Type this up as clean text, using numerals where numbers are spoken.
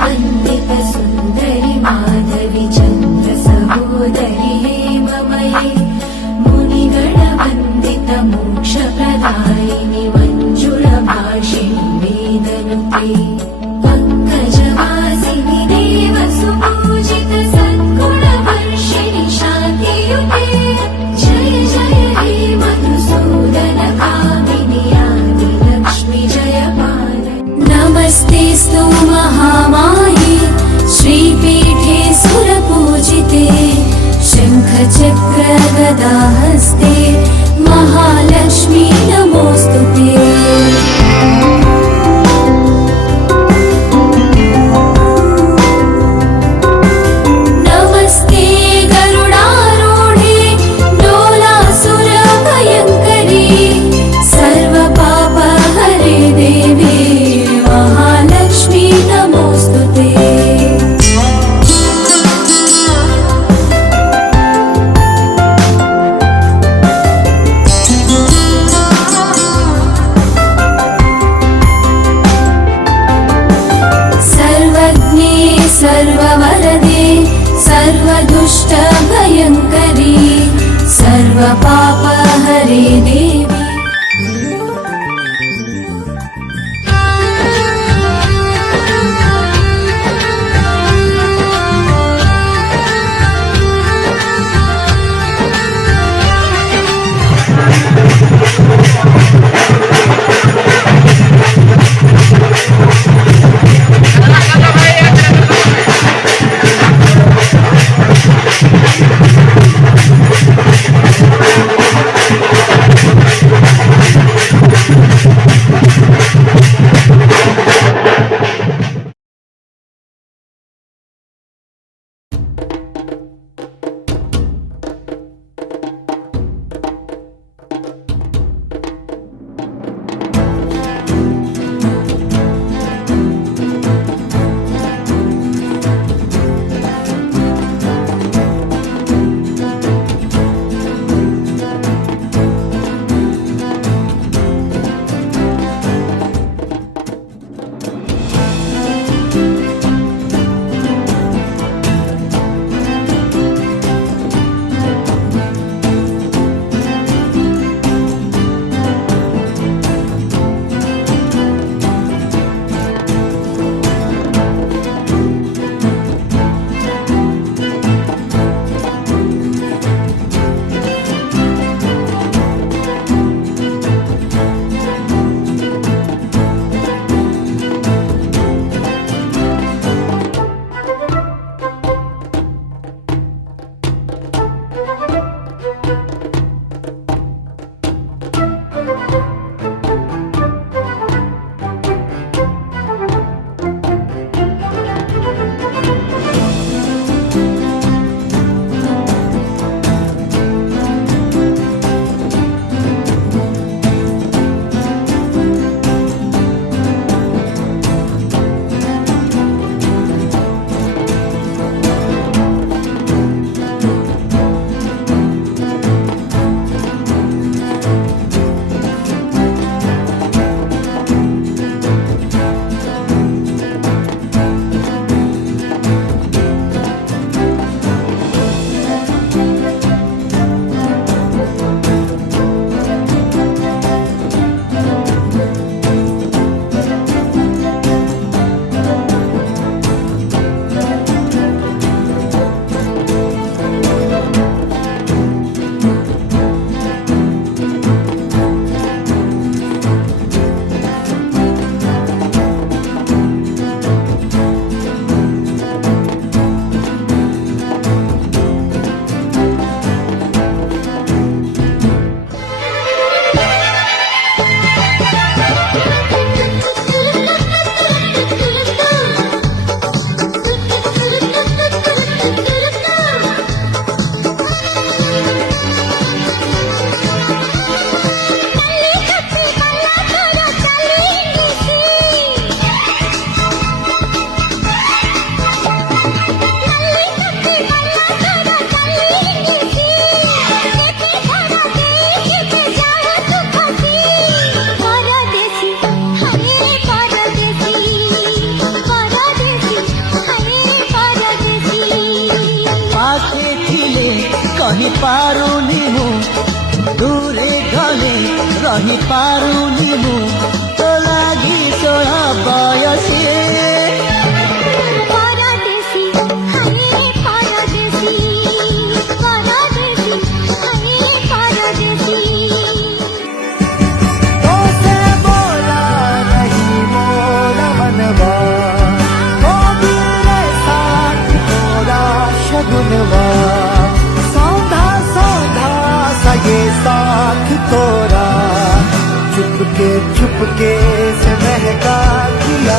वन्दित सुन्दरि माधवि चन्द्र सहोदरि हेममये मुनिगण वन्दित मोक्षप्रदायिनि मञ्जुलभाषिणि वेदनुते पङ्कजवासिनि देव सुपूजित सद्गुणवर्षिणि शान्तियुते जय जय हे मधुसूदन कामिनि आदिलक्ष्मि जयपाल नमस्तेस्तु महामाये श्रीपीठे सुरपूजिते शङ्खचक्र गदाहस्ते महालक्ष्मी नमोऽस्तुते नमस्ते गरुडारूढे डोलासुरभयङ्करी सर्वपापहरे देवी महालक्ष्मी नमोऽस्तुते सर्वज्ञे सर्ववरदे सर्वदुष्टभयङ्करी सर्वपापहरे देवी पारुनी मु दूरे गले रही पारुनी मु तो लागि सोह्र बयसी परदेशी हाय परदेशी परदेशी हाय परदेशी तो से बोला नहीं मोरा मनवा ओ मेरे साथ तोरा शगुनवा सौधा सौधा सगे साथ तोरा चुपके चुपके से महका दिया